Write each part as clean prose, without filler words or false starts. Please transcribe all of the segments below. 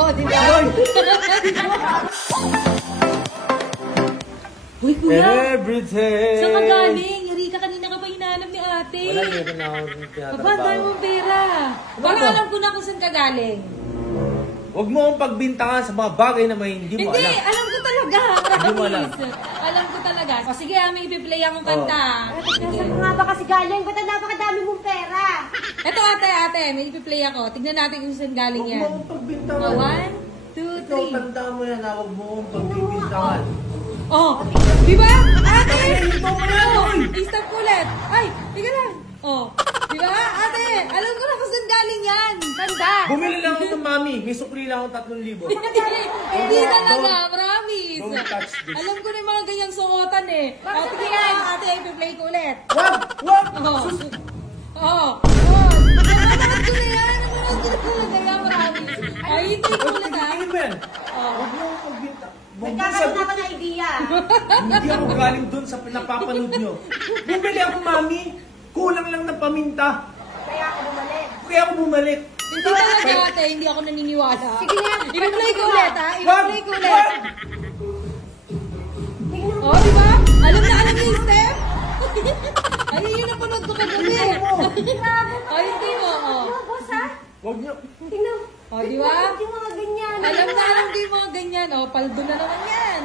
Oo, di ba? Uy, kuya! Everything! Saan ka galing? Erika, kanina ka pa hinahanap ni ate. Wala, meron na ako tinatrabaho. Aba, ang dami mong pera. Parang alam ko na kung saan ka galing. Huwag mo akong pagbintangan sa mga bagay na may hindi mo Hindi, alam. alam ko talaga. Hindi mo alam. Promise. Alam ko talaga. O sige, may ipi-play akong kanta. Nasaan ka nga ba kasi galing? Ba't ang napakadami mong pera? Eto ate, may ipi-play ako. Tignan natin kung saan galing Huwag mo yan. akong pagbintangan. 1, 2, Ikaw, 3. tandaan mo yan, huwag mo akong pagbibintangan. Oh, di ba? Ate! Ito mo na, oy! I-stop ko ulit. Ay, tika lang. Oh, di ba? Ate, alam ko na kung saan galing yan. Kanda. Bumili lang ako ng mami. May sukli lang akong 3,000. Hindi talaga, promise. Don't touch this. Alam ko na yung mga ganyang suotan eh. Bakit Ate, yan? ate, ipi-play ko ulit. Wag! Wag! Oh. Oh. Oh. Napanood ko na yan. Napanood ko na talaga, promise. Ay, hindi ko ulit ha. Tingin mo yan. Oh. Huwag mo akong pagbintangan. Nagkakaroon ako ng idea. Hindi ako galing dun sa napapanood nyo. Bumili ako, mami. Kulang lang ng paminta. Kaya ako bumalik. Kaya ako bumalik. Hindi talaga ate, hindi ako naniniwala. Sige na. I-replay ko ulit ha. Wag! I-replay ko ulit. Wag! Tingnan mo. Oh, di ba? Alam na alam yung step. Ay, yun ang panood ko kagabi. Ay, hindi mo. Oh. Ano, boss ha? Wag nyo. Tingnan mo. Oh, di ba? Yung mga ganyan. Alam na alam din yung mga ganyan. Oh, paldo na naman yan.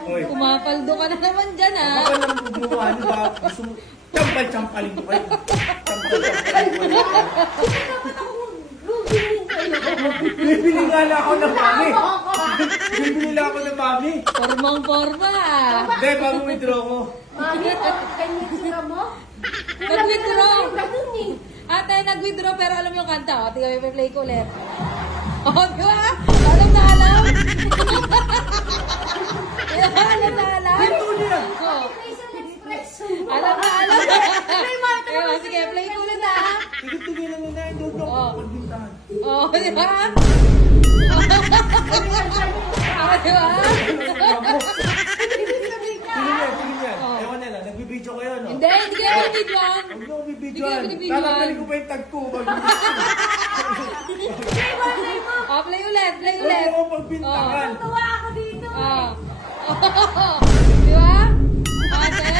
Oy. Pumapaldo ka na naman dyan ha. Baka lang gumawa nyo ba? Gusto mo, champal-champalin ko kayo. Champal-champalin ko kayo. Dapat ako mag-grooving sa'yo. Bibili nga lang ako ng mami. Bibili lang ako ng mami. Formang-forma. Hindi, bago withdraw ko. Mami, ganyan sila mo? Nag-withdraw. Ganun eh. Ate, nag-withdraw pero alam yung kanta. O, tingnan may play ko ulit. O, di ba? Alam na alam. Alam na alam. Ito niya. Oh, Facial expression mo. alam na alam. Ayun, sige, play ko ulit ha. Tigil-tigilan nyo na. Hindi ko Oh. pagbintangan. O, di ba? O, di ba? Tigil yan. Ewan na lang. Nagbibideo kayo, no? Hindi, hindi ka nabibidyoan. Huwag nyo bibidyoan. Hindi kayo binibidyoan. Tatanggalin ko pa yung tag ko. O, play ulit, play Huwag ulit. mo akong pagbintangan. Tuwa ako dito. Oh. Di ba? Ate?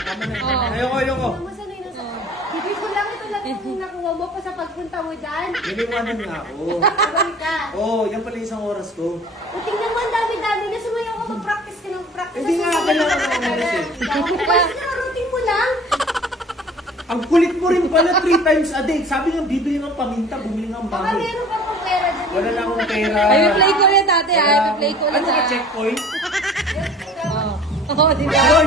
Tama na. Oh. Ayoko. Alam mo, sanay na sa... Bibig ko lang ito lang yung nakuha mo pa sa pagpunta mo dyan. Niliwanan nga ako. Sabay ka. Oo, yan pala isang oras ko. O, tingnan mo, ang dami-dami na sumayaw ka. Mag-practice ka ng practice. Hindi nga kailangan ng oras eh. Basta na routine mo lang. Ang kulit mo rin pala 3 times a day. Sabi nga, bibili ng paminta, bumili ng Baka bahay. meron pa pang pera dyan. Wala lang akong pera. Ay, play ko ulit ate ha. Wala Play ko ulit Ano ka, ha. checkpoint? Oo. Oo, di ba? Hoy!